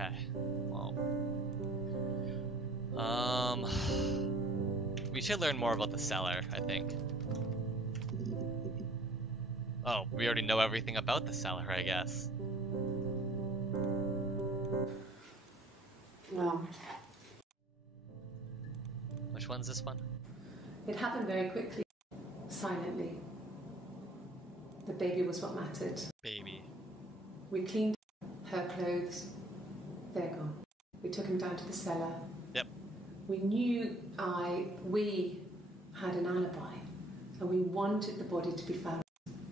Okay. Well. We should learn more about the cellar, I think. Oh, we already know everything about the cellar, I guess. Well, Which one's this one? it happened very quickly, silently. The baby was what mattered. Baby. We cleaned her clothes. They're gone. We took him down to the cellar. Yep. We knew we had an alibi, and we wanted the body to be found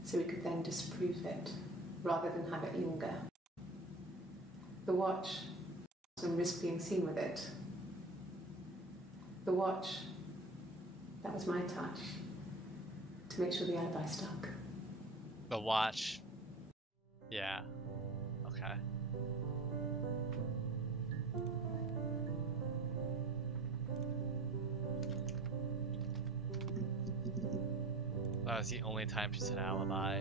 so we could then disprove it, rather than have it linger. The watch, and risk being seen with it. The watch, that was my touch, to make sure the alibi stuck. The watch. Yeah. Okay. That was the only time she said alibi.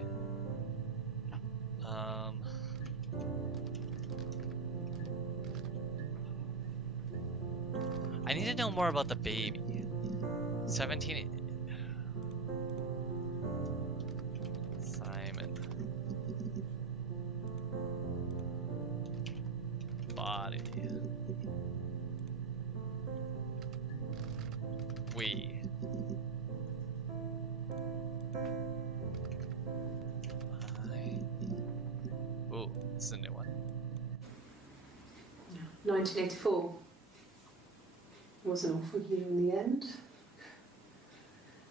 I need to know more about the baby. 17. Simon. Body. We. Ooh, this is a new one. 1984 was an awful year in the end.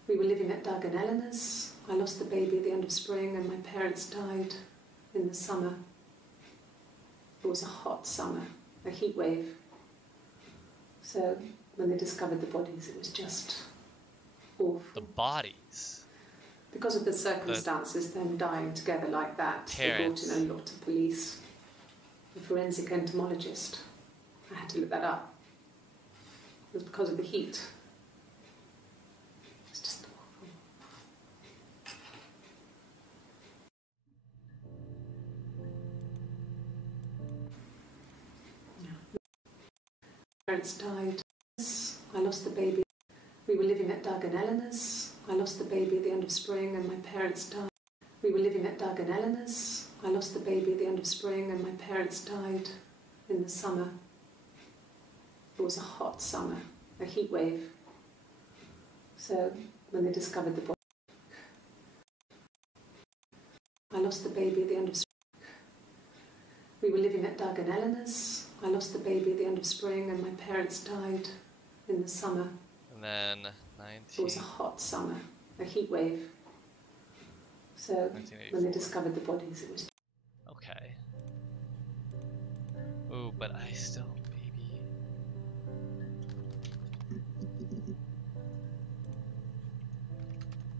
We were living at Doug and Eleanor's. I lost the baby at the end of spring and my parents died in the summer. It was a hot summer, a heat wave. So when they discovered the bodies, it was just awful. The bodies? Because of the circumstances, them dying together like that, they brought in a lot of police. A forensic entomologist. I had to look that up. It was because of the heat. It's just awful. Yeah. Parents died. I lost the baby. We were living at Doug and Eleanor's. I lost the baby at the end of spring and my parents died. We were living at Doug and Eleanor's. I lost the baby at the end of spring and my parents died in the summer. It was a hot summer, a heat wave. So when they discovered the body, I lost the baby at the end of spring. We were living at Doug and Eleanor's. I lost the baby at the end of spring and my parents died in the summer. And then 19... It was a hot summer, a heat wave. So when they discovered the bodies, it was... Okay. Ooh, but I still... Baby...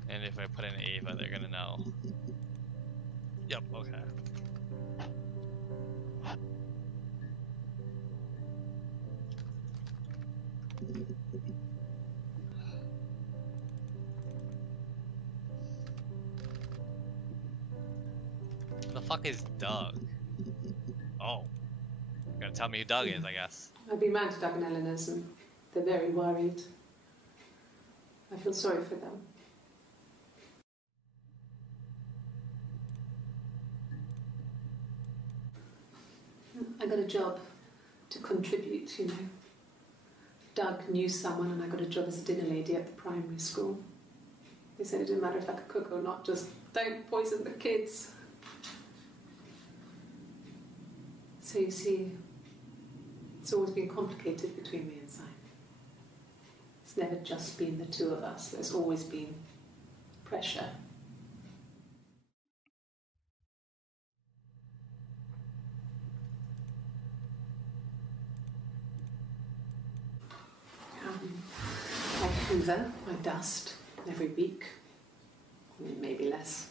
And if I put in Ava, they're gonna know. Yep, okay. The fuck is Doug? Oh. You're gonna tell me who Doug is, I guess. I've been round to Doug and Eleanor's and they're very worried. I feel sorry for them. I got a job to contribute, you know. Doug knew someone and I got a job as a dinner lady at the primary school. They said it didn't matter if I could cook or not, just don't poison the kids. So you see, it's always been complicated between me and Simon. It's never just been the two of us. There's always been pressure. I hoover, I dust every week, maybe less.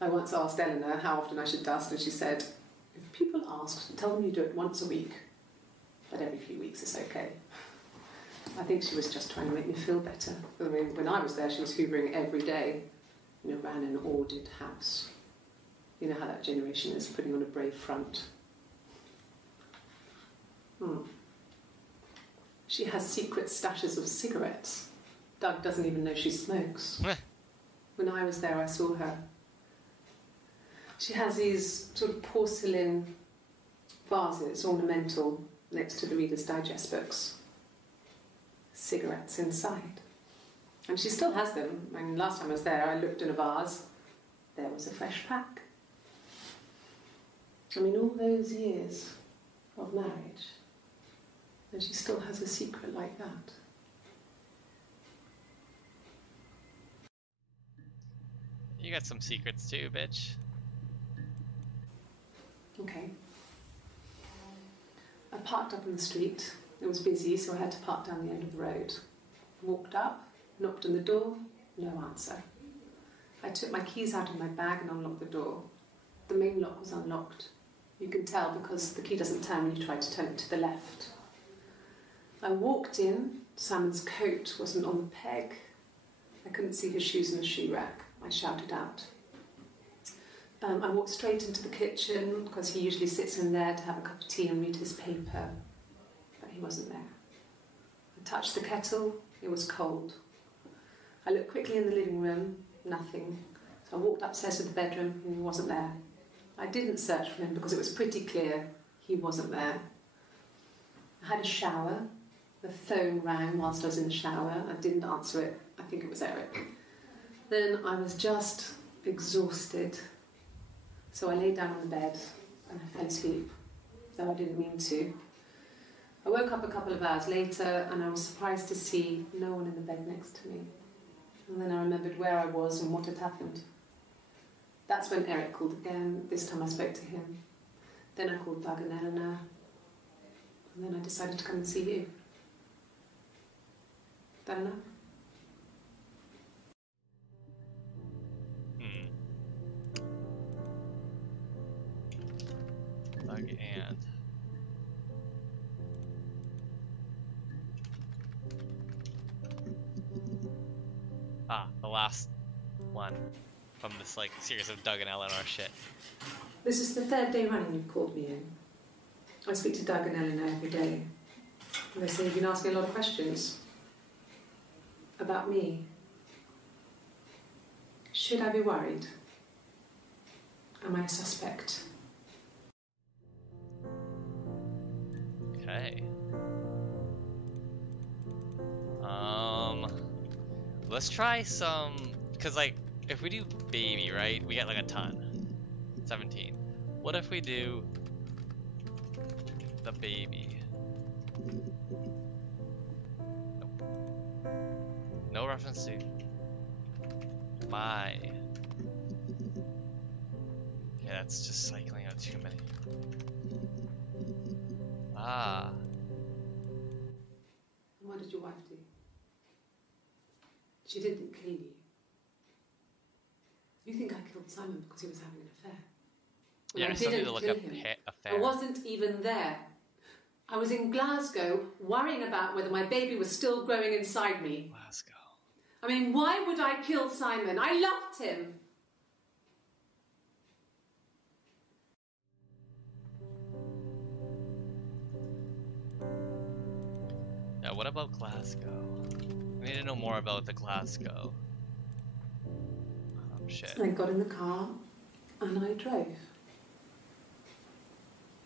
I once asked Eleanor how often I should dust, and she said, if people ask, tell them you do it once a week, but every few weeks is okay. I think she was just trying to make me feel better. I mean, when I was there, she was hoovering every day, you know, ran an ordered house. You know how that generation is, putting on a brave front. She has secret stashes of cigarettes. Doug doesn't even know she smokes. When I was there, I saw her. She has these sort of porcelain vases, ornamental, next to the Reader's Digest books. Cigarettes inside. And she still has them. I mean, last time I was there, I looked in a vase. There was a fresh pack. I mean, all those years of marriage, and she still has a secret like that. You got some secrets too, bitch. Okay. I parked up in the street. It was busy, so I had to park down the end of the road. Walked up, knocked on the door, no answer. I took my keys out of my bag and unlocked the door. The main lock was unlocked. You can tell because the key doesn't turn when you try to turn it to the left. I walked in. Simon's coat wasn't on the peg. I couldn't see his shoes in the shoe rack. I shouted out. I walked straight into the kitchen because he usually sits in there to have a cup of tea and read his paper, but he wasn't there. I touched the kettle. It was cold. I looked quickly in the living room. Nothing. So I walked upstairs to the bedroom and he wasn't there. I didn't search for him because it was pretty clear he wasn't there. I had a shower. The phone rang whilst I was in the shower. I didn't answer it. I think it was Eric. Then I was just exhausted. So I lay down on the bed and I fell asleep, though I didn't mean to. I woke up a couple of hours later and I was surprised to see no one in the bed next to me. And then I remembered where I was and what had happened. That's when Eric called again. This time I spoke to him. Then I called Doug and Eleanor. And then I decided to come and see you. That enough? Doug and... the last one from this like series of Doug and Eleanor shit. This is the third day running you've called me in. I speak to Doug and Eleanor every day. And they say you've been asking a lot of questions. About me. Should I be worried? Am I a suspect? Okay. Let's try some, cause like, if we do baby, right, we get like a ton. 17. What if we do the baby? Nope. No reference to my. Yeah, that's just cycling out too many. Ah. What did your wife do? She didn't kill you. You think I killed Simon because he was having an affair? Well, yeah, I still need didn't to look kill up him. affair. I wasn't even there. I was in Glasgow worrying about whether my baby was still growing inside me. Glasgow. I mean, why would I kill Simon? I loved him. Yeah, what about Glasgow? I need to know more about the Glasgow. Oh, shit. I got in the car and I drove.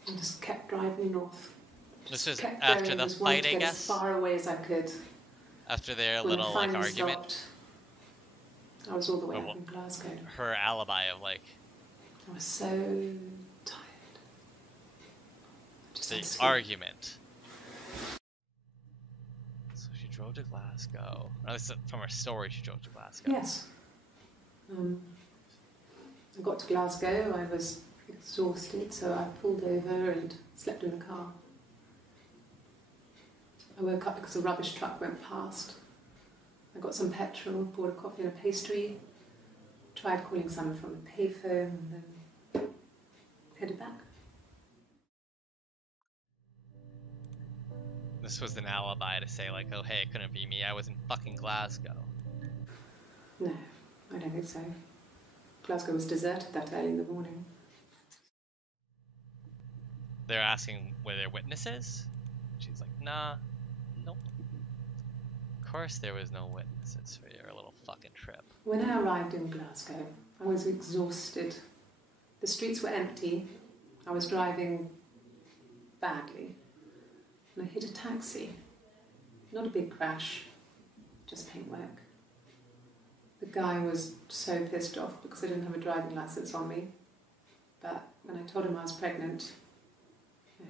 I just kept driving north. This was Kept after going, the just wanted fight, to I get guess? as far away as I could. After their When I little, like, finally argument? stopped, I was all the way Or up what? in Glasgow. Her alibi of, like, I was so tired. Just had to the sleep. argument. So she drove to Glasgow. Or at least from her story, she drove to Glasgow. Yes. I got to Glasgow, I was exhausted, so I pulled over and slept in the car. I woke up because a rubbish truck went past. I got some petrol, bought a coffee and a pastry, tried calling someone from a payphone, and then headed back. This was an alibi to say, like, oh, hey, it couldn't be me. I was in fucking Glasgow. No, I don't think so. Glasgow was deserted that early in the morning. They're asking were there witnesses? She's like, nah, nope. Of course there was no witnesses for your little fucking trip. When I arrived in Glasgow, I was exhausted. The streets were empty. I was driving badly. And I hit a taxi. Not a big crash, just paintwork. The guy was so pissed off because I didn't have a driving licence on me. But when I told him I was pregnant,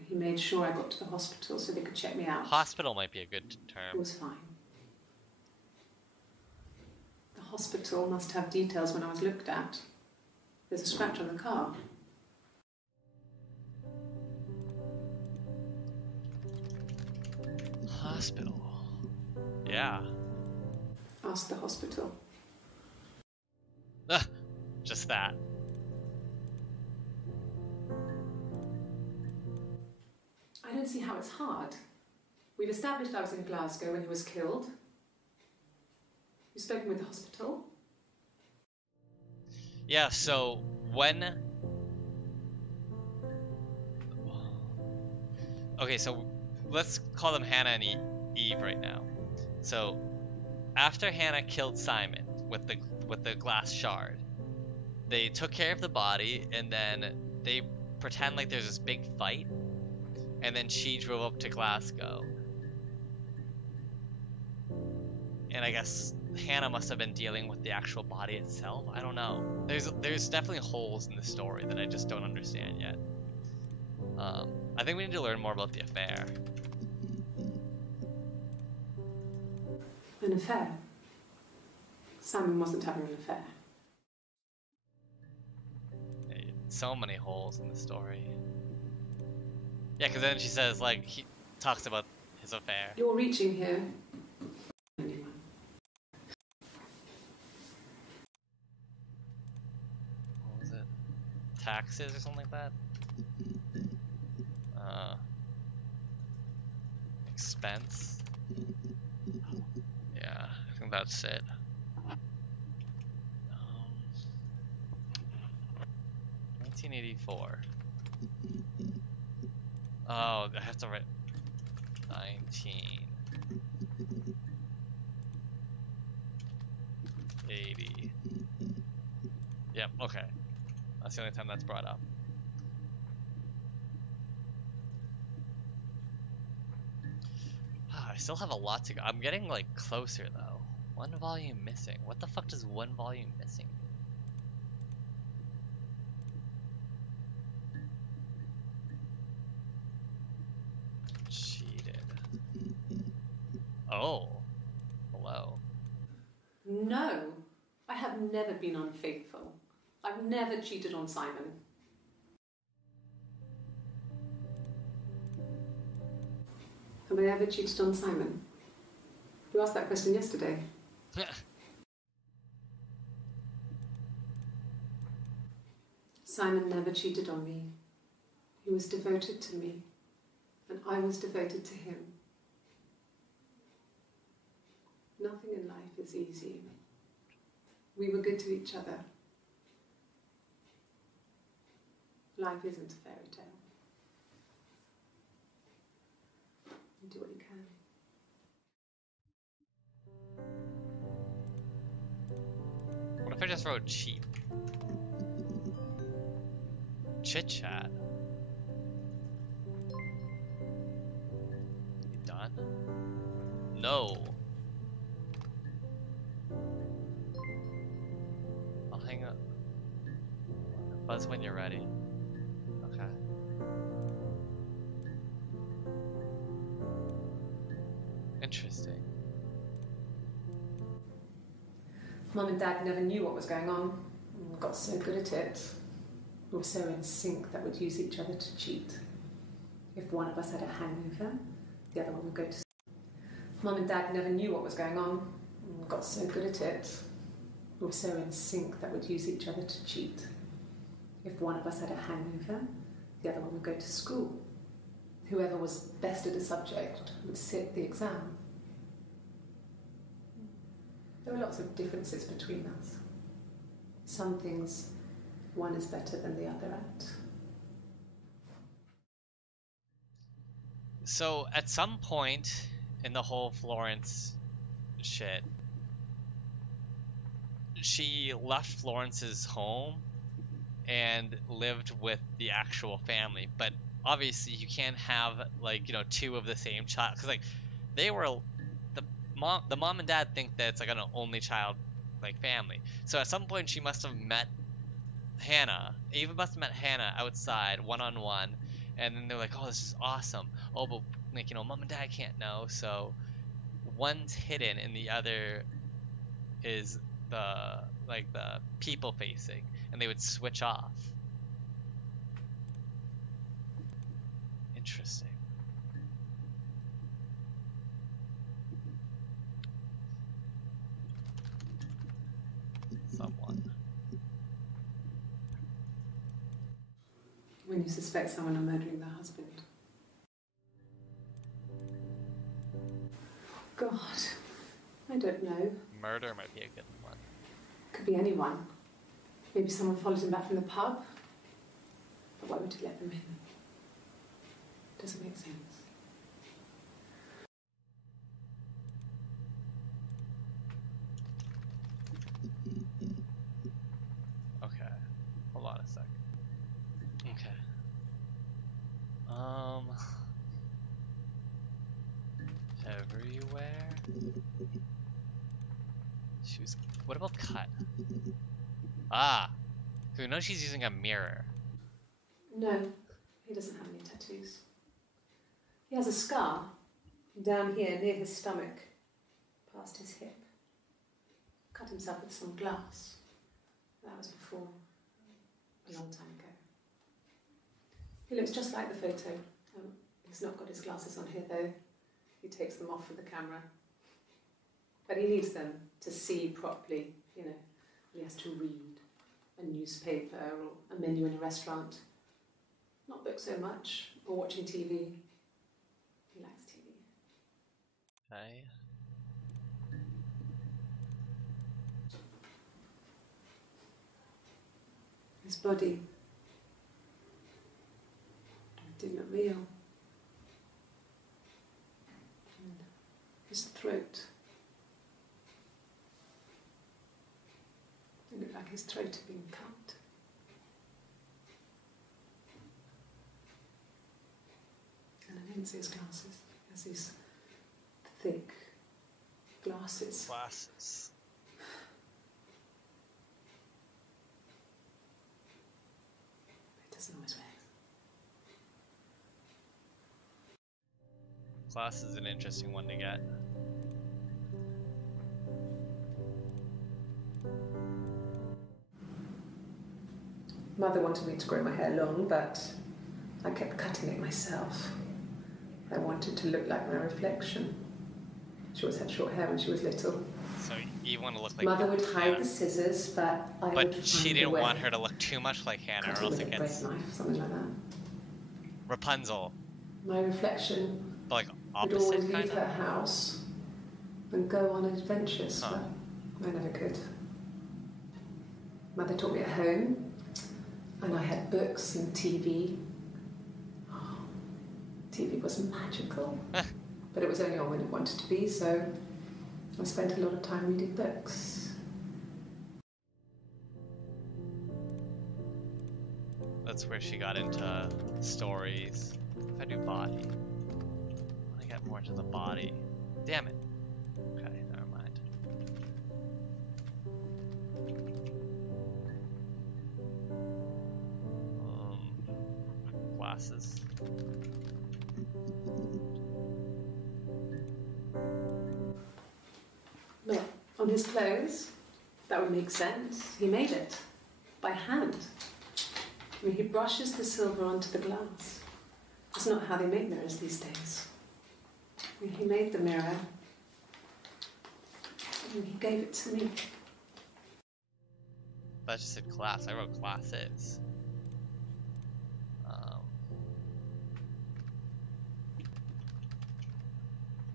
he made sure I got to the hospital so they could check me out. Hospital might be a good term. It was fine. The hospital must have details when I was looked at. There's a scratch on the car. Hospital. Yeah. Ask the hospital. Just that. I don't see how it's hard. We've established I was in Glasgow when he was killed. You've spoken with the hospital? Yeah, so when... Okay, so let's call them Hannah and Eve right now. So after Hannah killed Simon with the glass shard, they took care of the body, and then they pretend like there's this big fight, and then she drove up to Glasgow. And I guess Hannah must have been dealing with the actual body itself. I don't know. There's definitely holes in the story that I just don't understand yet. I think we need to learn more about the affair. An affair? Simon wasn't having an affair. So many holes in the story. Yeah, because then she says, like, he talks about his affair. You're reaching here. What was it? Taxes or something like that? Expense? Yeah, I think that's it. 1984. Oh, I have to write 1980. Yep, okay. That's the only time that's brought up. I still have a lot to go. I'm getting like closer though. One volume missing. What the fuck does one volume missing mean? Cheated. Oh. Hello. No, I have never been unfaithful. I've never cheated on Simon. Have I ever cheated on Simon? You asked that question yesterday. Simon never cheated on me. He was devoted to me, and I was devoted to him. Nothing in life is easy. We were good to each other. Life isn't a fairy tale. You do what you can. What if I just wrote cheap? Chit chat. You done? No. I'll hang up. Buzz when you're ready. Okay. Interesting. Mum and Dad never knew what was going on. We got so good at it. We were so in sync that we'd use each other to cheat. If one of us had a hangover, the other one would go to sleep. Mum and Dad never knew what was going on. We got so good at it. We were so in sync that we'd use each other to cheat. If one of us had a hangover, the other one would go to school. Whoever was best at a subject would sit the exam. There were lots of differences between us. Some things one is better than the other at. So at some point in the whole Florence shit, she left Florence's home and lived with the actual family. But obviously you can't have like, you know, two of the same child, because like they were the mom and dad think that it's like an only child like family. So at some point she must have met Hannah. Eva must have met Hannah outside one-on-one, and then they're like, oh, this is awesome. Oh, but like, you know, mom and dad can't know, so one's hidden and the other is the people facing, and they would switch off. Interesting. Someone. When you suspect someone of murdering their husband. God, I don't know. Murder might be a good one. Could be anyone. Maybe someone followed him back from the pub. But why would he let them in? Doesn't make sense. Okay. Hold on a sec. Okay. Everywhere. Shoes. What about cut? Ah. Who knows she's using a mirror? No, he doesn't have any tattoos. He has a scar down here near his stomach, past his hip. Cut himself with some glass. That was before, a long time ago. He looks just like the photo. He's not got his glasses on here though. He takes them off with the camera. But he needs them to see properly, you know. He has to read a newspaper or a menu in a restaurant. Not book so much, or watching TV. He likes TV. Okay. His body did not real. And his throat. It looked like his throat had been cut. And I didn't see his glasses. He has these thick glasses. Glasses. He doesn't always wear. Glass is an interesting one to get. Mother wanted me to grow my hair long, but I kept cutting it myself. I wanted to look like my reflection. She always had short hair when she was little. So you want to look like Mother would hide Hannah. the scissors, but I would But she find a didn't way. want her to look too much like Hannah, Cut or it else with it a bread gets knife, something like that. Rapunzel. My reflection But like would always opposite, leave kind her of? house and go on adventures, Huh. but I never could. Mother taught me at home, and I had books and TV. Oh, TV was magical, but it was only on when it wanted to be, so I spent a lot of time reading books. That's where she got into stories. If I do body, I want to get more into the body. Damn it. Okay, never mind. Glasses. Well, on his clothes, that would make sense. He made it by hand. I mean, he brushes the silver onto the glass. It's not how they make mirrors these days. I mean, he made the mirror and he gave it to me. That just said class. I wrote classes.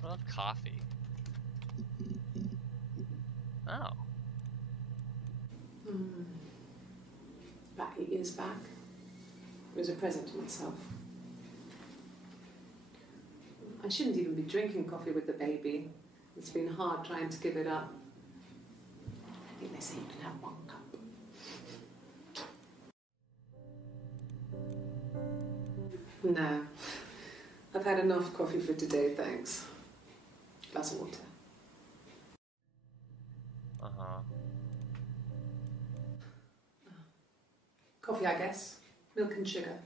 What about coffee? Oh. About 8 years back, it was a present to myself. I shouldn't even be drinking coffee with the baby. It's been hard trying to give it up. I think they say you can have 1 cup. No. I've had enough coffee for today, thanks. Glass of water. Uh-huh. Coffee, I guess. Milk and sugar.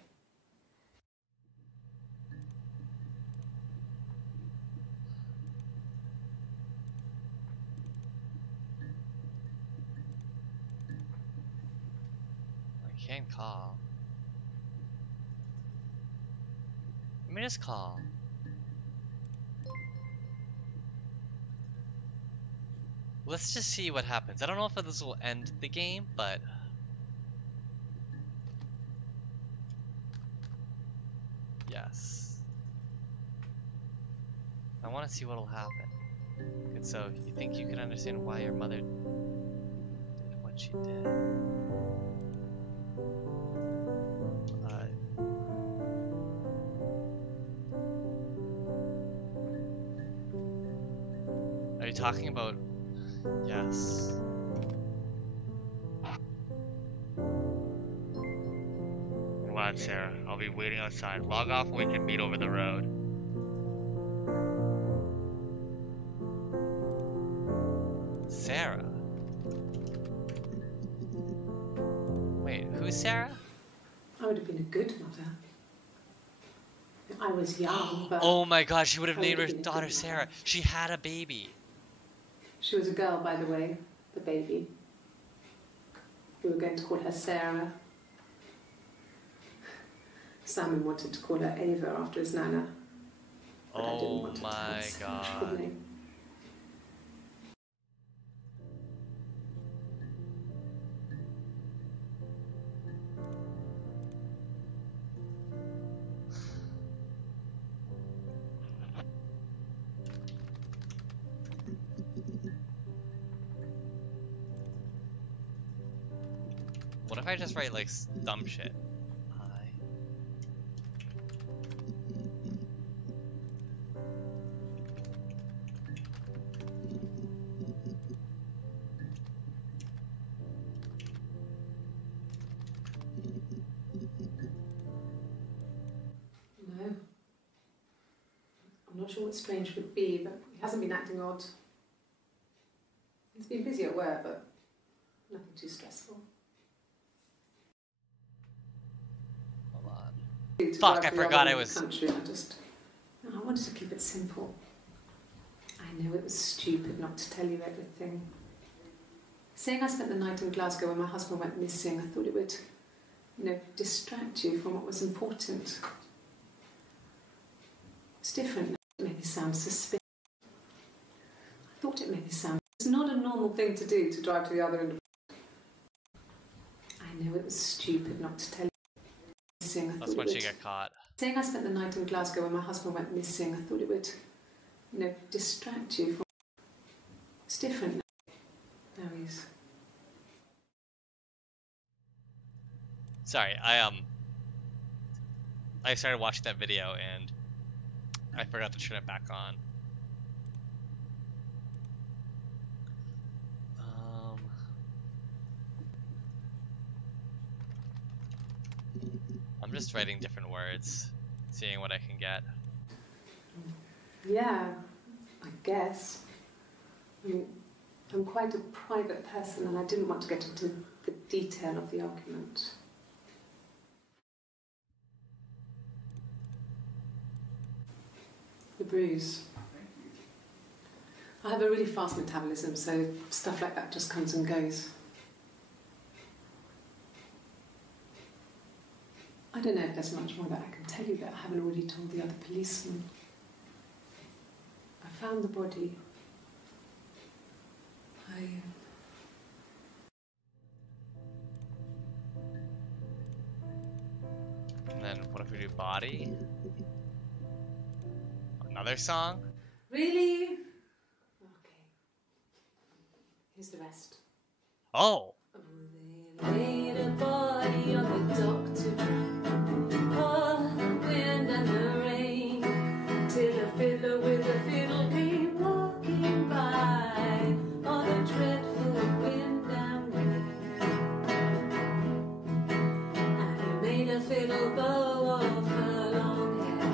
I can't call. Let me just call. Let's just see what happens. I don't know if this will end the game, but... Yes. I want to see what'll happen. Good, so you think you can understand why your mother did what she did? Are you talking about... Yes. Come on, Sarah. I'll be waiting outside. Log off and we can meet over the road. Sarah? Wait, who's Sarah? I would have been a good mother. I was young, but... Oh my god, she would have named her daughter Sarah. She had a baby. She was a girl, by the way, the baby. We were going to call her Sarah. Simon wanted to call her Ava after his nana. But I didn't want to my god. name. What if I just write like dumb shit? No. I'm not sure what Strange would be, but he hasn't been acting odd. He's been busy at work, but nothing too stressful. Fuck, I forgot I was... Country. I wanted to keep it simple. I know it was stupid not to tell you everything. Saying I spent the night in Glasgow when my husband went missing, I thought it would, distract you from what was important. It's different now. It made me sound suspicious. I thought it made me sound... It's not a normal thing to do, to drive to the other end of... I know it was stupid not to tell you. That's when she got caught. Saying I spent the night in Glasgow when my husband went missing, I thought it would, distract you from... It's different now. Now he's... Sorry, I started watching that video and I forgot to turn it back on. I'm just writing different words, seeing what I can get. Yeah, I guess. I mean, I'm quite a private person and I didn't want to get into the detail of the argument. The bruise. I have a really fast metabolism, so stuff like that just comes and goes. I don't know if there's much more that I can tell you that I haven't already told the other policemen. I found the body. And then what if we do body? Another song? Really? Okay. Here's the rest. Oh! They laid a body on the doctor. All the wind and the rain till the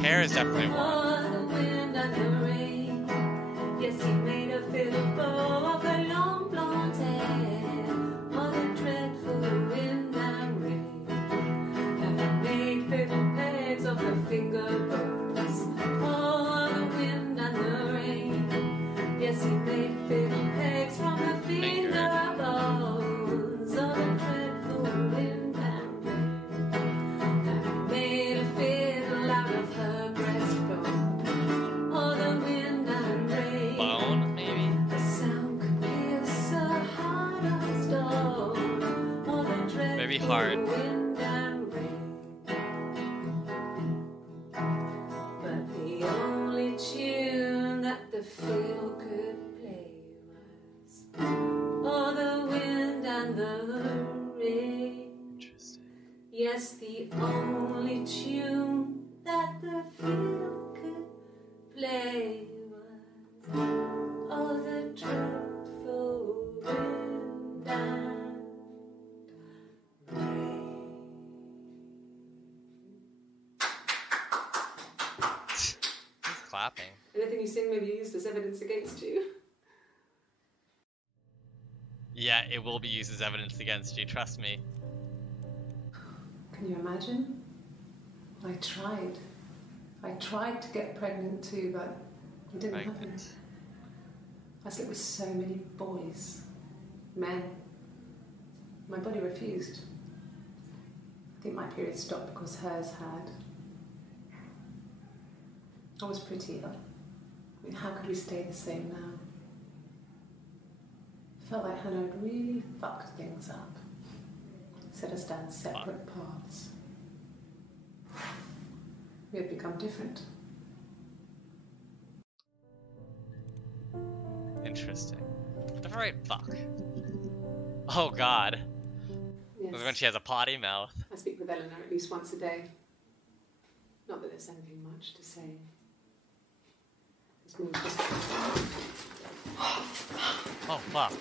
Hair is definitely one. On the wind and the rain. Yes, he made a fiddle bow of her long blonde hair. On the dreadful wind and rain. And he made fiddle pegs of her finger bows. On the wind and the rain. Yes, he made fiddle pegs from her finger bows. On the dreadful wind and rain. And he made a fiddle out of her breastbone. Oh, the wind and rain. Bone, maybe? The sound could pierce a heart of stone. Oh, the dreadful Maybe hard. wind and rain. But the only tune that the fiddle could play was oh, the wind and the rain. Interesting. Yes, the only tune that the fiddle could play was oh, the dreadful wind and rain. He's clapping. Anything you sing may be used as evidence against you. Yeah, it will be used as evidence against you, trust me. Can you imagine? I tried. I tried to get pregnant too, but it didn't happen. Pregnant. I slept with so many boys, men. My body refused. I think my period stopped because hers had. I was prettier. I mean, how could we stay the same now? Felt like Hannah had really fucked things up. Set us down separate paths. We had become different. Interesting. Never write fuck. Oh god. Yes. When she has a potty mouth. I speak with Eleanor at least once a day. Not that there's anything much to say. It's more just... Oh fuck.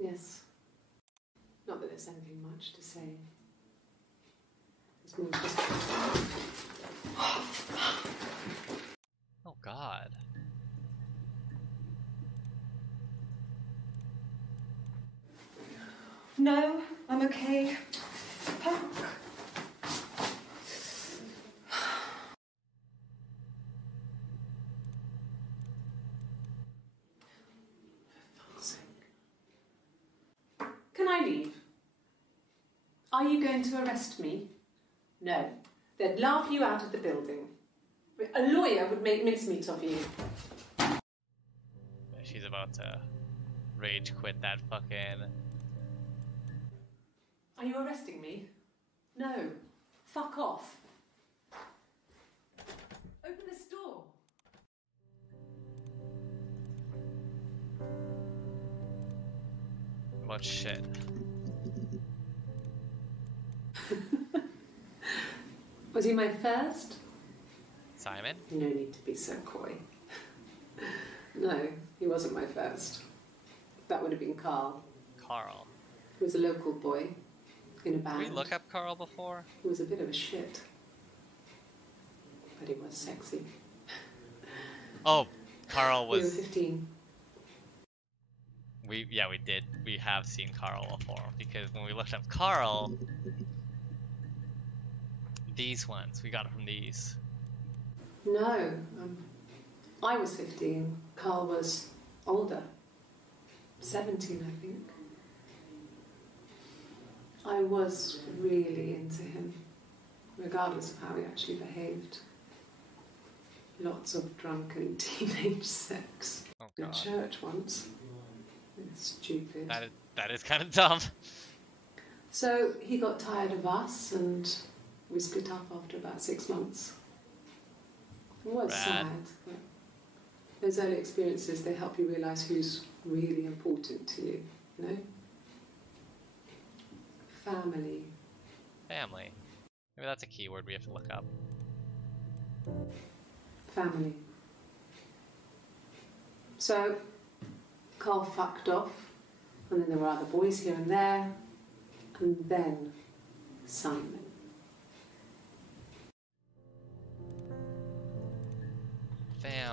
Yes. Not that there's anything much to say. It's more just... Oh god. No, I'm okay. Fuck. Can I leave? Are you going to arrest me? No. They'd laugh you out of the building. A lawyer would make mincemeat of you. She's about to rage quit that fucking... Are you arresting me? No. Fuck off. Open this door. What shit? Was he my first? Simon? No need to be so coy. No, he wasn't my first. That would have been Carl. Carl. He was a local boy in a band. Did we look up Carl before? He was a bit of a shit. But he was sexy. Oh, Carl We were was... 15. We did. We have seen Carl before, because when we looked up Carl... These ones, we got it from these. No, I was 15. Carl was older. 17, I think. I was really into him, regardless of how he actually behaved. Lots of drunken teenage sex. Oh In god. church once. It's stupid. That is kind of dumb. So he got tired of us and we split up after about 6 months. It was Rad. sad, but those early experiences, they help you realise who's really important to you, you know? Family. Family. Maybe that's a keyword we have to look up. Family. So, Carl fucked off, and then there were other boys here and there, and then Simon.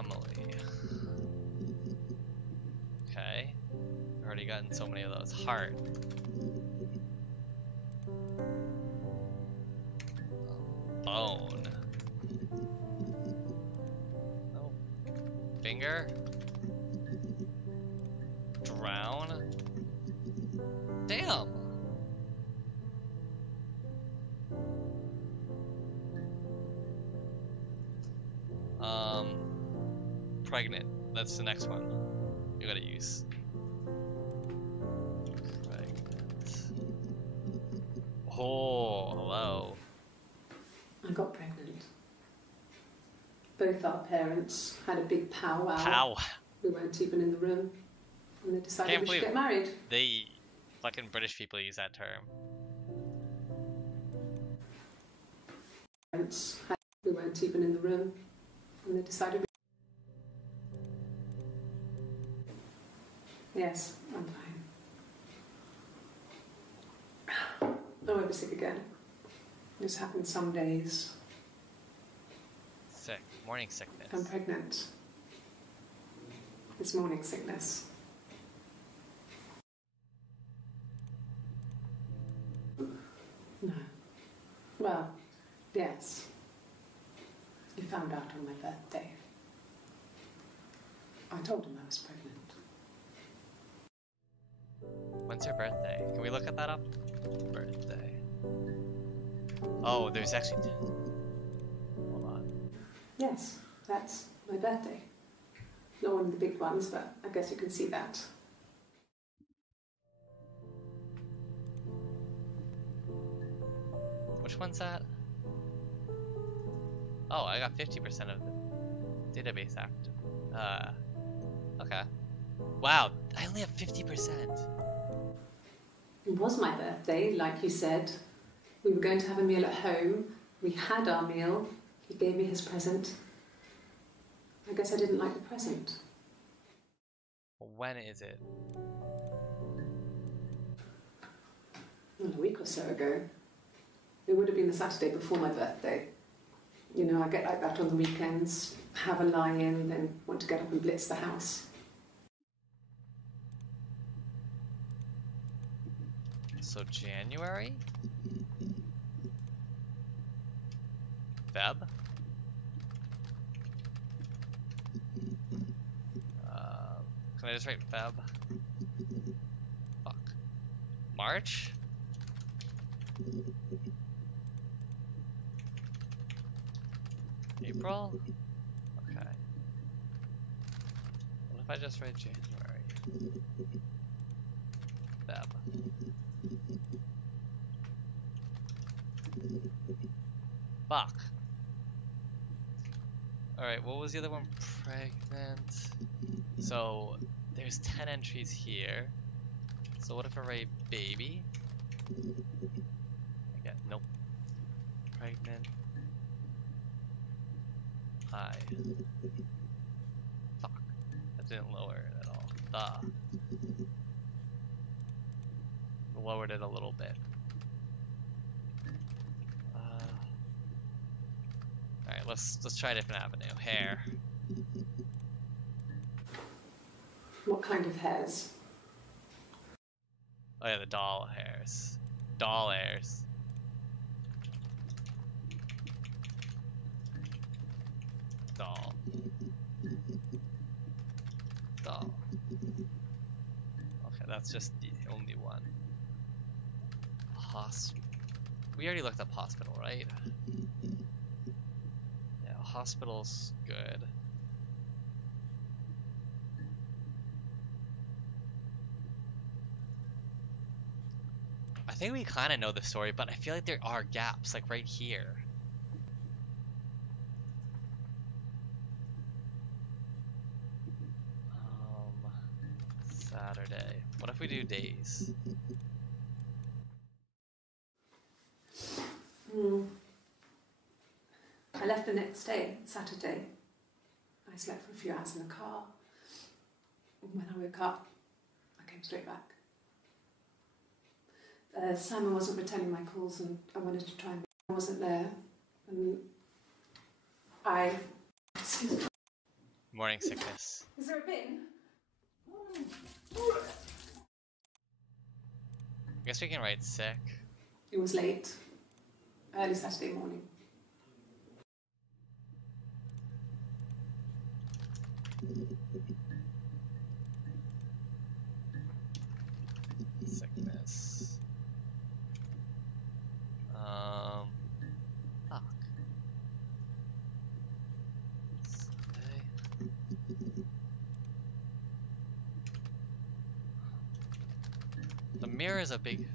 family. Okay. Already gotten so many of those. Heart. Bone. Oh. Finger. Drown. Damn. Pregnant. That's the next one you gotta use. Pregnant. Oh, hello. I got pregnant. Both our parents had a big powwow. How? We weren't even in the room. And they decided we should get married. They fucking British people use that term. We weren't even in the room. And they decided Yes, I'm fine. I won't be sick again. This happens some days. Sick. Morning sickness. I'm pregnant. It's morning sickness. No. Well, yes. He found out on my birthday. I told him I was pregnant. When's her birthday? Can we look at that up? Birthday. Oh, there's actually... Hold on. Yes, that's my birthday. Not one of the big ones, but I guess you can see that. Which one's that? Oh, I got 50% of the database active. Okay. Wow, I only have 50%. It was my birthday, like you said. We were going to have a meal at home. We had our meal. He gave me his present. I guess I didn't like the present. When is it? Well, a week or so ago. It would have been the Saturday before my birthday. You know, I get like that on the weekends, have a lie-in, then want to get up and blitz the house. So January? Feb? Can I just write Feb? Fuck. March? April? Okay. What if I just write January? Feb. Fuck. Alright, what was the other one? Pregnant. So, there's 10 entries here. So what if I write baby? Okay, nope. Pregnant. I. Fuck. That didn't lower it at all. Lowered it a little bit. Alright, let's try a different avenue. Hair. What kind of hairs? Oh yeah, the doll hairs. Doll hairs. Doll. Doll. Okay, that's just the only one. We already looked up hospital, right? Yeah, hospital's good. I think we kind of know the story, but I feel like there are gaps, like right here. Saturday. What if we do days? I left the next day, Saturday. I slept for a few hours in the car. When I woke up, I came straight back. Simon wasn't returning my calls and I wanted to try and... I wasn't there. And I... Morning sickness. Is there a bin? I guess we can write sick. It was late. Early Saturday morning. Sickness. Fuck. Sunday. The mirror is a big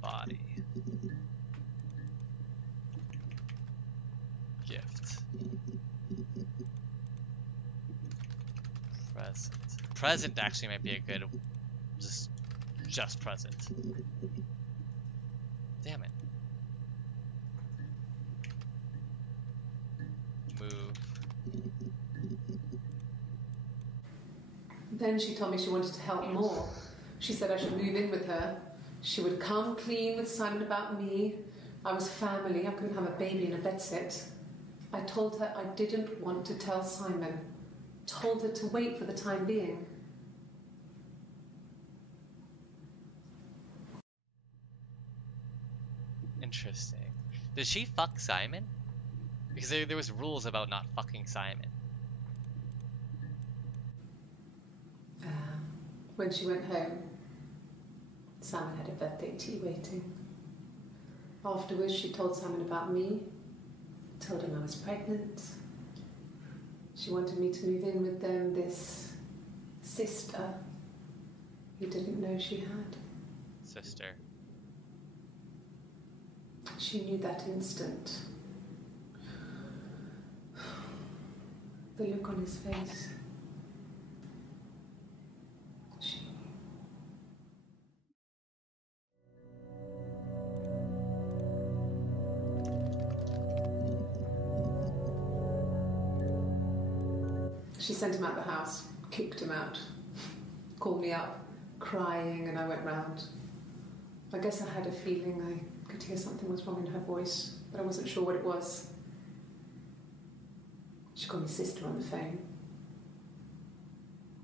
body. Gift. Present. Present actually might be a good, just present. Damn it. Move. Then she told me she wanted to help more. She said I should move in with her. She would come clean with Simon about me. I was family. I couldn't have a baby in a bedsit. I told her I didn't want to tell Simon. Told her to wait for the time being. Interesting. Did she fuck Simon? Because there was rules about not fucking Simon. When she went home, Simon had a birthday tea waiting. Afterwards, she told Simon about me, told him I was pregnant. She wanted me to move in with them, this sister he didn't know she had. Sister. She knew that instant. The look on his face. She knew. She sent him out the house, kicked him out, called me up, crying, and I went round. I guess I had a feeling I could hear something was wrong in her voice, but I wasn't sure what it was. She called me sister on the phone.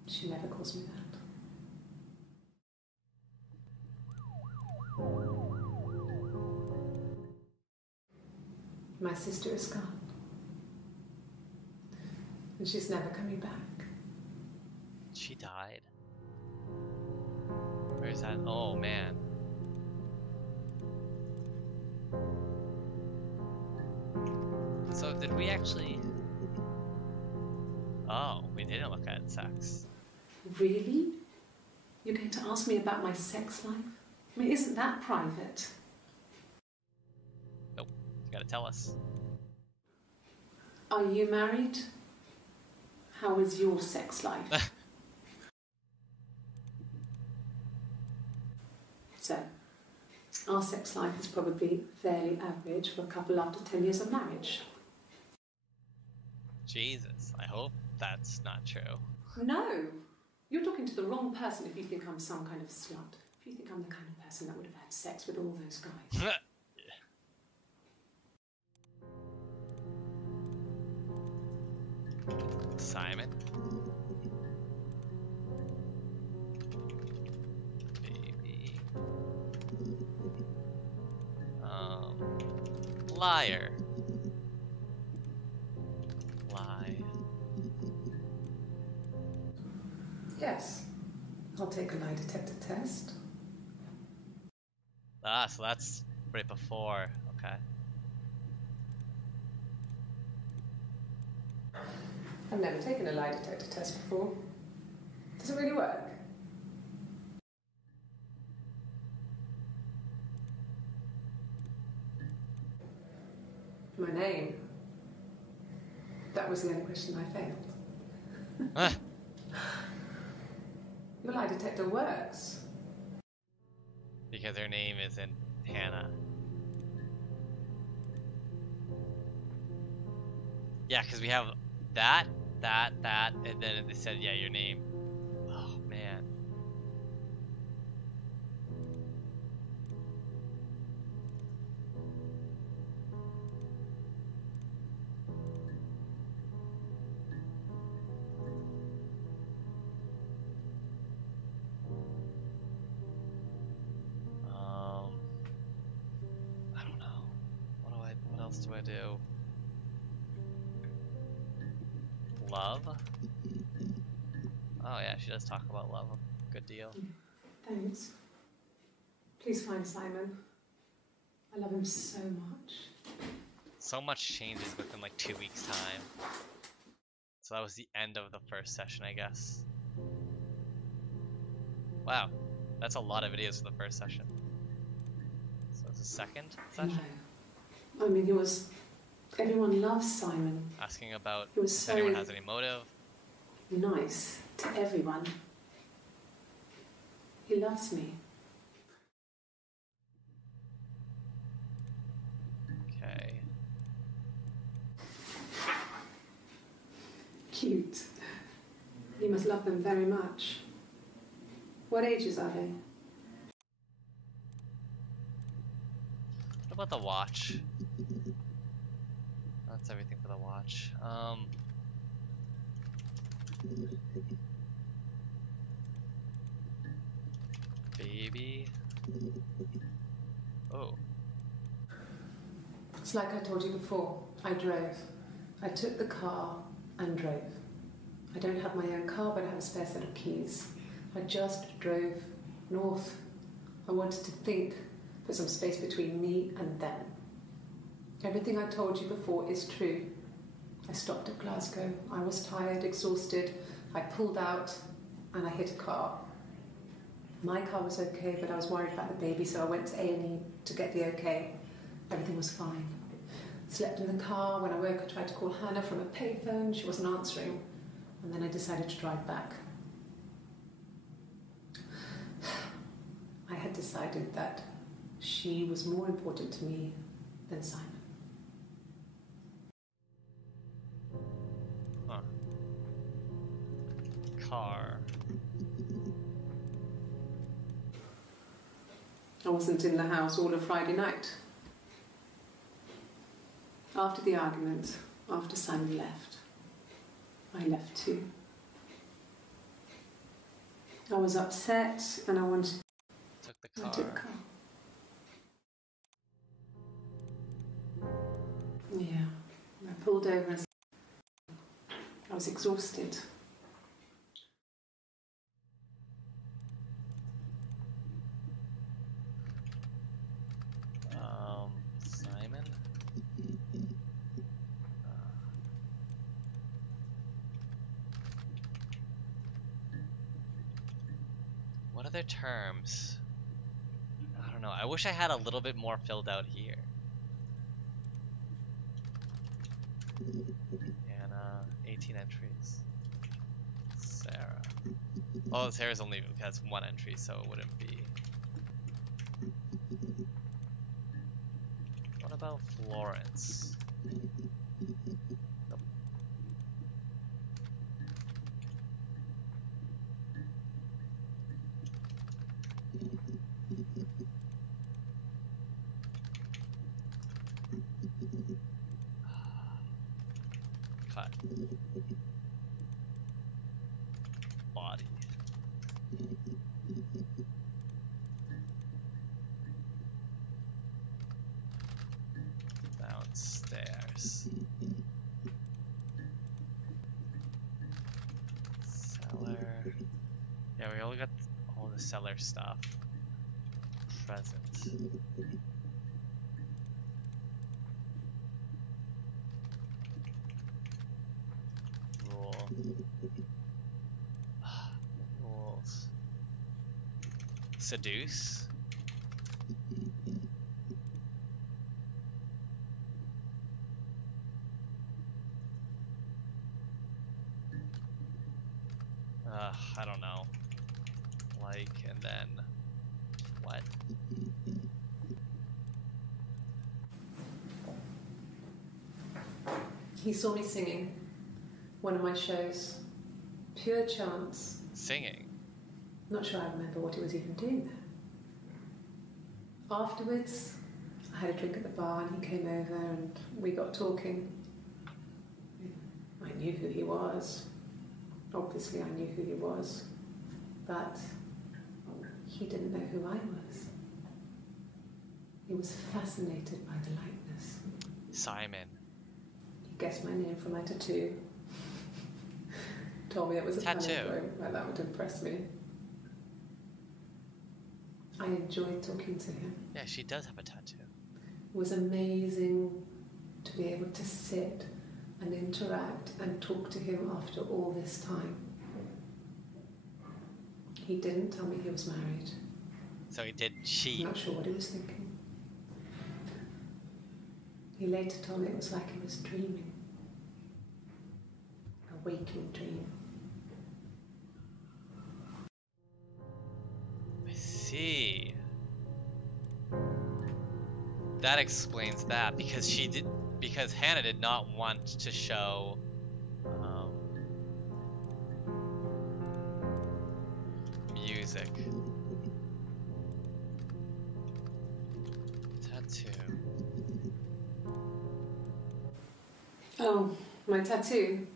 She never calls me that. My sister is gone. And she's never coming back. She died. Where's that? Oh man. So did we actually... Oh, we didn't look at sex. Really? You're going to ask me about my sex life? I mean, isn't that private? Nope. You gotta tell us. Are you married? How is your sex life? So, our sex life is probably fairly average for a couple after 10 years of marriage. Jesus, I hope that's not true. No! You're talking to the wrong person if you think I'm some kind of slut. If you think I'm the kind of person that would have had sex with all those guys. Simon. Baby. Liar. Lie. Yes. I'll take a lie detector test. Ah, so that's right before. Okay. I've never taken a lie detector test before. Does it really work? My name. That was the only question I failed. Your lie detector works. Because her name isn't Hannah. Yeah, because we have that, and then they said, yeah, your name. Oh, man. I do? Love? Oh yeah, she does talk about love. Good deal. Thanks. Please find Simon. I love him so much. So much changes within like 2 weeks' time. So that was the end of the first session, I guess. Wow, that's a lot of videos for the first session. So it's the second session? No. I mean, he was... Everyone loves Simon. Asking about He was if so anyone has any motive. nice to everyone. He loves me. Okay. Cute. You must love them very much. What ages are they? What about the watch? That's everything for the watch. Baby. Oh. It's like I told you before. I drove. I took the car and drove. I don't have my own car, but I have a spare set of keys. I just drove north. I wanted to think, put some space between me and them. Everything I told you before is true. I stopped at Glasgow. I was tired, exhausted. I pulled out and I hit a car. My car was okay, but I was worried about the baby, so I went to A&E to get the okay. Everything was fine. Slept in the car. When I woke, I tried to call Hannah from a payphone. She wasn't answering. And then I decided to drive back. I had decided that she was more important to me than Simon. Huh. Car. I wasn't in the house all of Friday night. After the argument, after Simon left, I left too. I was upset and I wanted... Took the car. I took the car. Yeah. I pulled over and I was exhausted. Simon? What other terms? I don't know. I wish I had a little bit more filled out here. Anna, 18 entries. Sarah. Oh, Sarah's only has 1 entry, so it wouldn't be. What about Florence? Nope. Cut. Body. Downstairs. Cellar. Yeah, we all got all the cellar stuff. Present. Rule. Rules. Seduce. I don't know. Like, and then what? He saw me singing one of my shows. Pure chance. Singing. Not sure I remember what he was even doing there. Afterwards, I had a drink at the bar and he came over and we got talking. I knew who he was. Obviously I knew who he was. But he didn't know who I was. He was fascinated by the likeness. Simon. He guessed my name from my tattoo. Told me it was a Tattoo? palindrome. Well, that would impress me. I enjoyed talking to him. Yeah, she does have a tattoo. It was amazing to be able to sit and interact and talk to him after all this time. He didn't tell me he was married. So he did cheat. I'm not sure what he was thinking. He later told me it was like he was dreaming. A waking dream. I see. That explains that, because Hannah did not want to show music. Tattoo. Oh, my tattoo.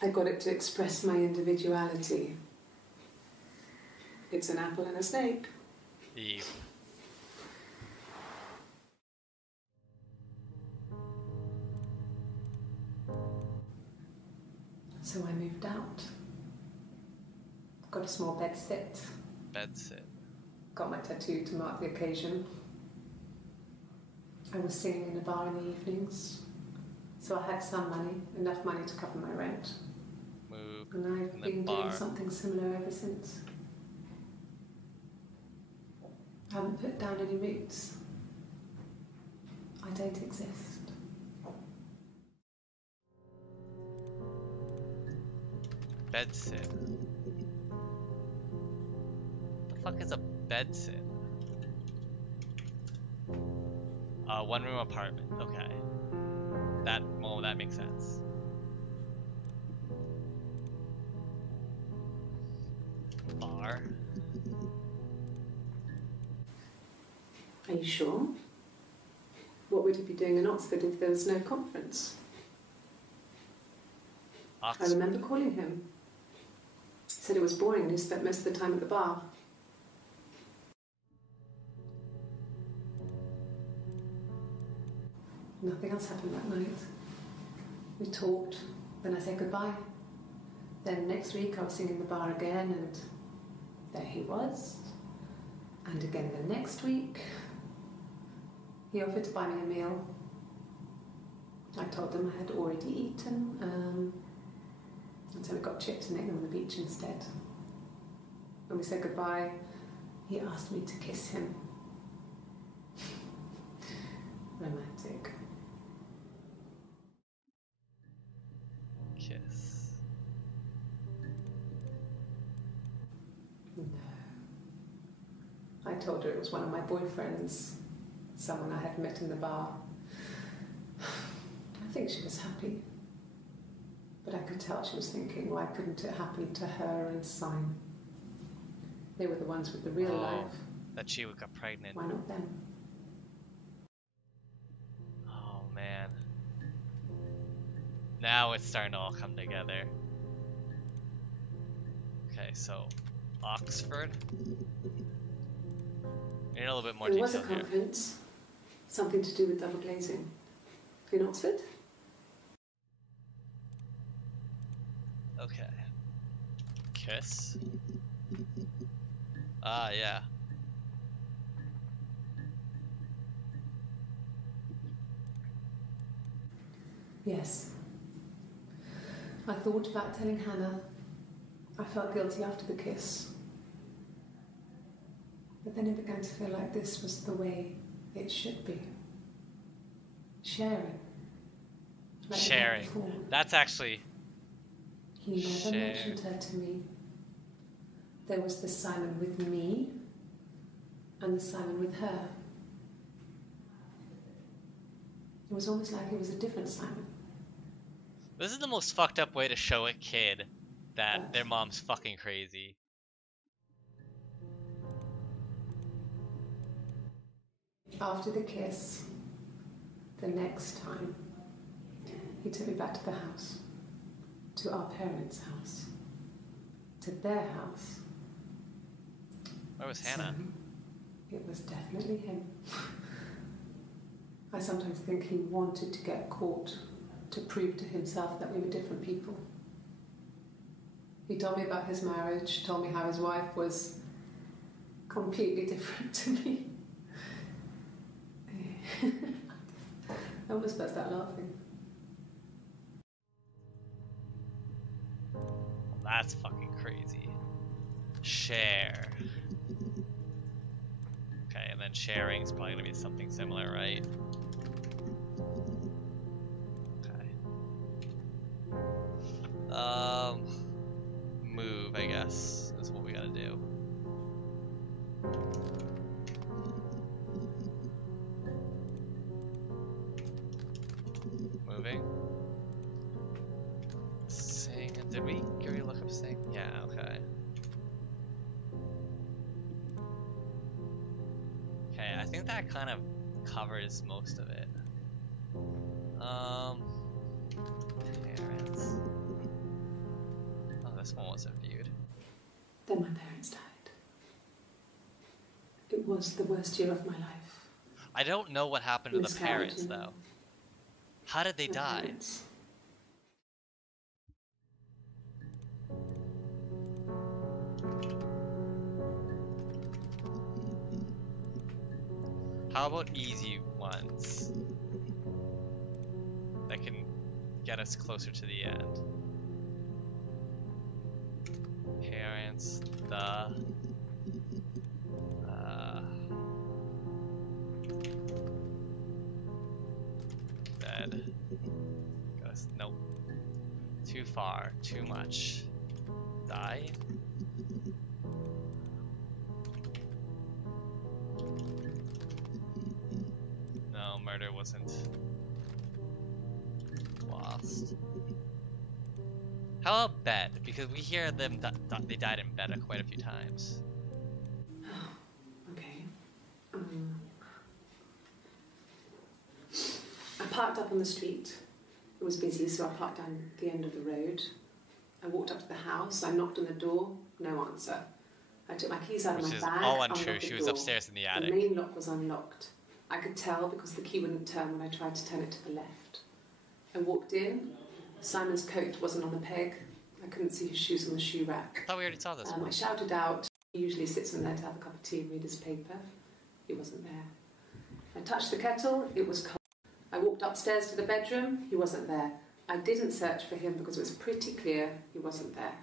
I got it to express my individuality. It's an apple and a snake. Eve. So I moved out. Got a small bed sit. Bedsit. Got my tattoo to mark the occasion. I was singing in a bar in the evenings. So I had some money, enough money to cover my rent. Moved And I've in the been bar. doing something similar ever since. I haven't put down any roots. I don't exist. Bedsit. The fuck is a bedsit? One room apartment. Okay. That makes sense. Bar. Are you sure? What would he be doing in Oxford if there was no conference? I Oxford. remember calling him. He said it was boring and he spent most of the time at the bar. Nothing else happened that night. We talked, then I said goodbye. Then next week I was singing in the bar again and there he was. And again the next week. He offered to buy me a meal. I told him I had already eaten, and so we got chips and ate them on the beach instead. When we said goodbye, he asked me to kiss him. Romantic. Kiss. No. I told her it was one of my boyfriends, someone I had met in the bar. I think she was happy. But I could tell she was thinking, why couldn't it happen to her and Simon? They were the ones with the real life. That she got pregnant. Why not them? Oh man. Now it's starting to all come together. Okay, so Oxford. I need a little bit more There was a detail here. conference, something to do with double glazing. In Oxford? Okay. Kiss. Ah, yeah. Yes. I thought about telling Hannah. I felt guilty after the kiss. But then it began to feel like this was the way it should be. Sharing. Like Sharing. before. That's actually. He never Share. mentioned her to me. There was the Simon with me and the Simon with her. It was almost like it was a different Simon. This is the most fucked up way to show a kid that their mom's fucking crazy. After the kiss, the next time, he took me back to the house, to our parents' house, to their house. Where was Hannah? So, it was definitely him. I sometimes think he wanted to get caught to prove to himself that we were different people. He told me about his marriage, told me how his wife was completely different to me. I almost burst out laughing. That's fucking crazy. Share. Okay, and then sharing is probably gonna be something similar, right? Okay. Move, I guess, is what we gotta do. Moving. Sing. Did we look up sing? Yeah, okay. Okay, I think that kind of covers most of it. Parents. Oh, this one wasn't viewed. Then my parents died. It was the worst year of my life. I don't know what happened to the parents, Miscarriage, though. How did they My die? parents. How about easy ones that can get us closer to the end? Parents, dead. Nope. Too far, too much. Die? No, murder wasn't lost. How about bed? Because we hear them they died in bed quite a few times. Okay. I parked up on the street. It was busy, so I parked down the end of the road. I walked up to the house. I knocked on the door. No answer. I took my keys out of Which my is bag. all unlocked untrue. the She was door. upstairs in the The attic. main lock was unlocked. I could tell because the key wouldn't turn when I tried to turn it to the left. I walked in. Simon's coat wasn't on the peg. I couldn't see his shoes on the shoe rack. I thought we already saw this I one. shouted out. He usually sits in there to have a cup of tea and read his paper. He wasn't there. I touched the kettle. It was cold. I walked upstairs to the bedroom. He wasn't there. I didn't search for him because it was pretty clear he wasn't there.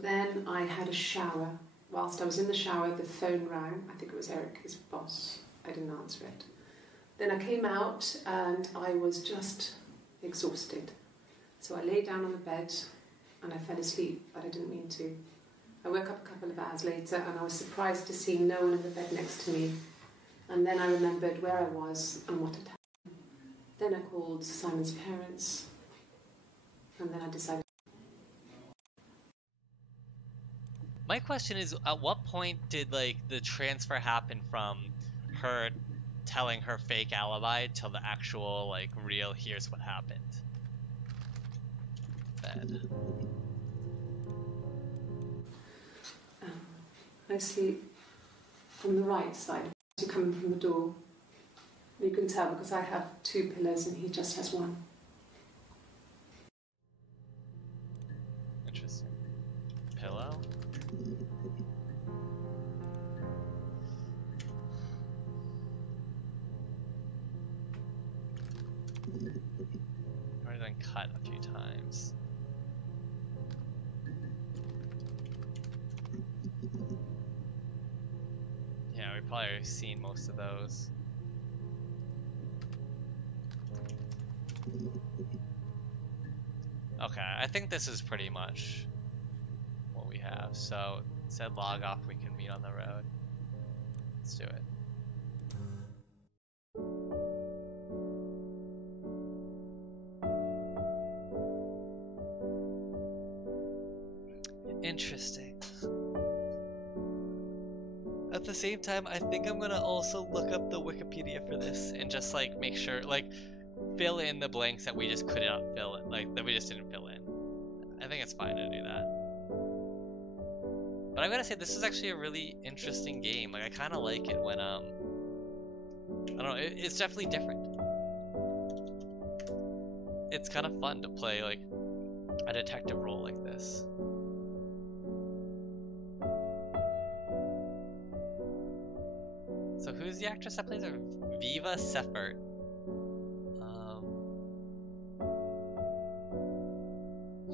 Then I had a shower. Whilst I was in the shower, the phone rang. I think it was Eric, his boss. I didn't answer it. Then I came out and I was just exhausted. So I lay down on the bed and I fell asleep, but I didn't mean to. I woke up a couple of hours later and I was surprised to see no one in the bed next to me. And then I remembered where I was and what had happened. Then I called Simon's parents and then I decided. My question is, at what point did like the transfer happen from her telling her fake alibi till the actual like real here's what happened? Bed. I sleep on the right side. You're coming from the door. You can tell because I have two pillows and he just has one. Interesting. Pillow? Already done cut a few times. Yeah, we've probably already seen most of those. Okay, I think this is pretty much what we have. So, it said log off, we can meet on the road. Let's do it. Interesting. At the same time, I think I'm gonna also look up the Wikipedia for this and just like make sure, like, fill in the blanks that we just could not fill in, like that we just didn't fill in. I think it's fine to do that. But I'm gonna say this is actually a really interesting game. Like I kind of like it when I don't don't know. It's definitely different. It's kind of fun to play like a detective role like this. So who's the actress that plays her? Viva Seifert.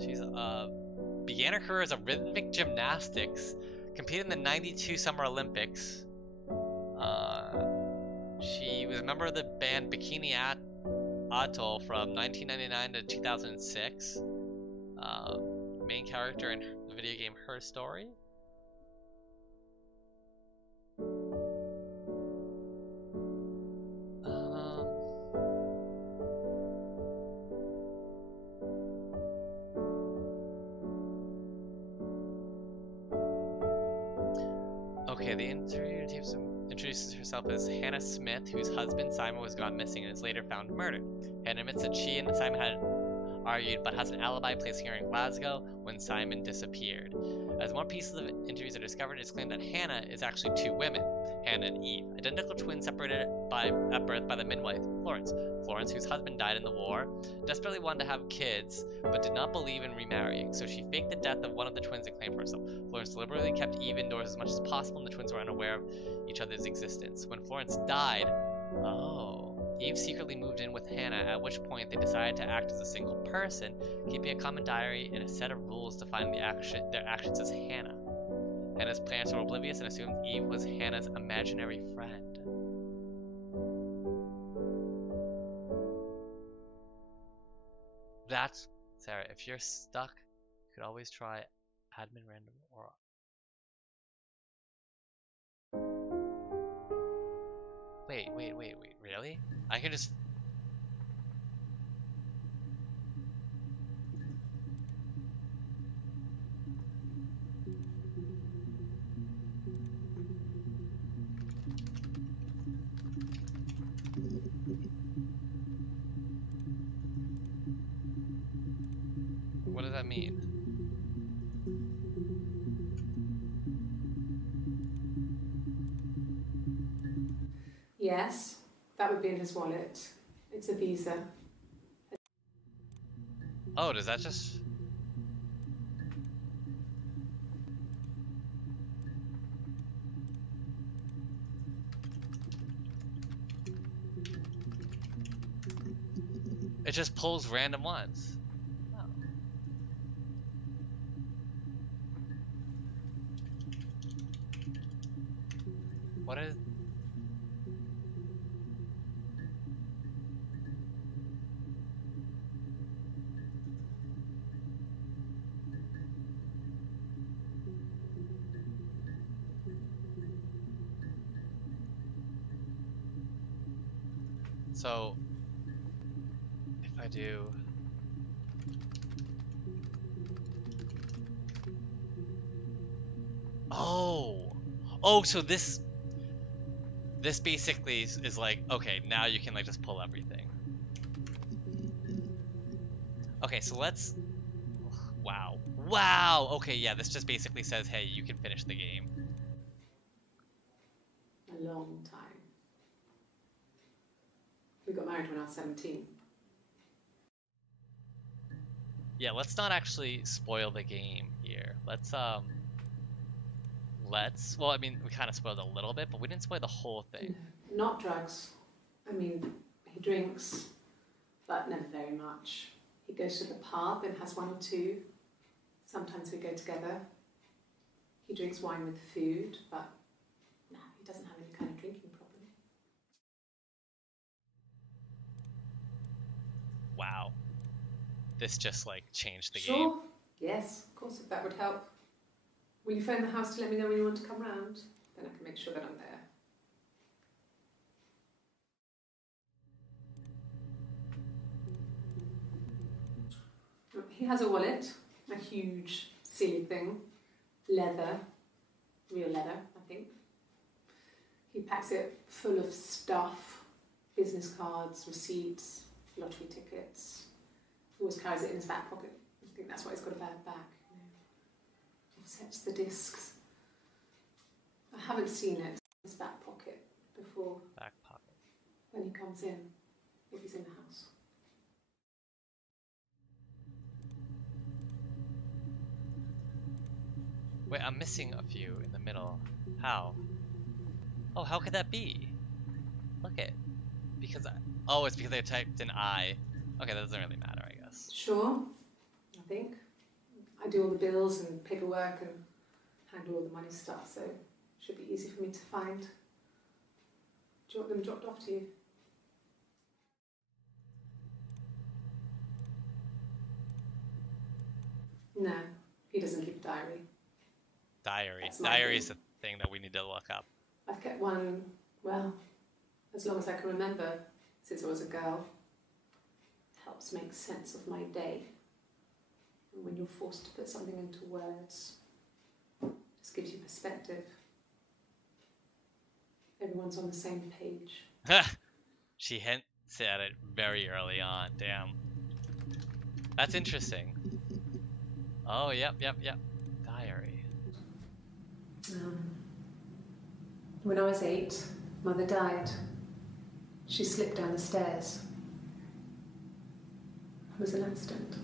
She's began her career as a rhythmic gymnastics, competed in the '92 Summer Olympics. She was a member of the band Bikini Atoll from 1999 to 2006. Main character in the video game Her Story. Okay, the interviewer introduces herself as Hannah Smith, whose husband Simon was gone missing and is later found murdered. Hannah admits that she and Simon had argued, but has an alibi placing her in Glasgow when Simon disappeared. As more pieces of interviews are discovered, it's claimed that Hannah is actually two women, Hannah and Eve, identical twins separated at birth by the midwife, Florence. Florence, whose husband died in the war, desperately wanted to have kids, but did not believe in remarrying, so she faked the death of one of the twins and claimed for herself. Florence deliberately kept Eve indoors as much as possible, and the twins were unaware of each other's existence. When Florence died, Eve secretly moved in with Hannah, at which point they decided to act as a single person, keeping a common diary and a set of rules defining their actions as Hannah. Hannah's parents were oblivious and assumed Eve was Hannah's imaginary friend. That's Sarah, if you're stuck, you could always try admin random or Wait, really? I can just What does that mean? Yes, that would be in his wallet. It's a Visa. Oh, does that just... It just pulls random ones. Oh. What is... So, if I do... Oh, so this basically is like, okay, now you can like just pull everything. Okay, so let's... Wow! Okay, yeah, this just basically says, hey, you can finish the game. A long time. We got married when I was 17. Yeah, let's not actually spoil the game here. Let's, well, I mean, we kind of spoiled a little bit, but we didn't spoil the whole thing. No, not drugs. I mean, he drinks, but never very much. He goes to the pub and has one or two. Sometimes we go together. He drinks wine with food, but no, he doesn't have any kind of drinking problem. Wow. This just, like, changed the game. Sure. Yes, of course, if that would help. Will you phone the house to let me know when you want to come round? Then I can make sure that I'm there. He has a wallet, a huge, silly thing, leather, real leather, I think. He packs it full of stuff, business cards, receipts, lottery tickets. He always carries it in his back pocket. I think that's why he's got a bad back. Sets the discs. I haven't seen it in his back pocket before. Back pocket. when he comes in, if he's in the house. Wait, I'm missing a few in the middle. How? Oh, how could that be? Look it. Because oh, it's because they typed an I. Okay, that doesn't really matter, I guess. Sure, I think. I do all the bills and paperwork and handle all the money stuff, so it should be easy for me to find. Do you want them dropped off to you? No, he doesn't keep a diary. Diary. That's my Diary is thing. the thing that we need to look up. I've kept one, well, as long as I can remember, since I was a girl. Helps make sense of my day. And when you're forced to put something into words, just gives you perspective. Everyone's on the same page. She hints at it very early on. Damn. That's interesting. Oh, yep. Diary. When I was 8, Mother died. She slipped down the stairs. It was an accident.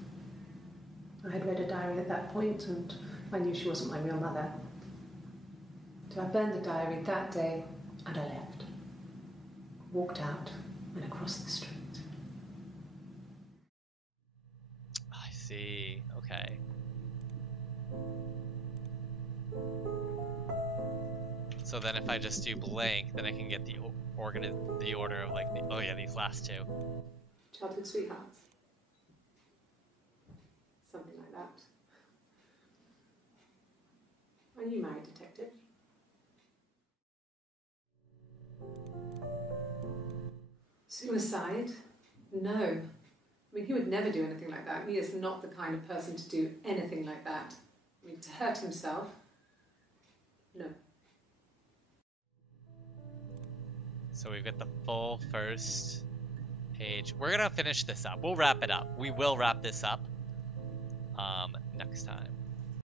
I had read a diary at that point and I knew she wasn't my real mother. So I burned the diary that day and I left. Walked out and across the street. I see. Okay. So then if I just do blank, then I can get the order of like these last two. Childhood sweethearts. Something like that. Are you married, detective? Suicide? No. I mean, he would never do anything like that. He is not the kind of person to do anything like that. I mean, to hurt himself? No. So we've got the full first page. We're gonna finish this up. We'll wrap it up. We will wrap this up next time.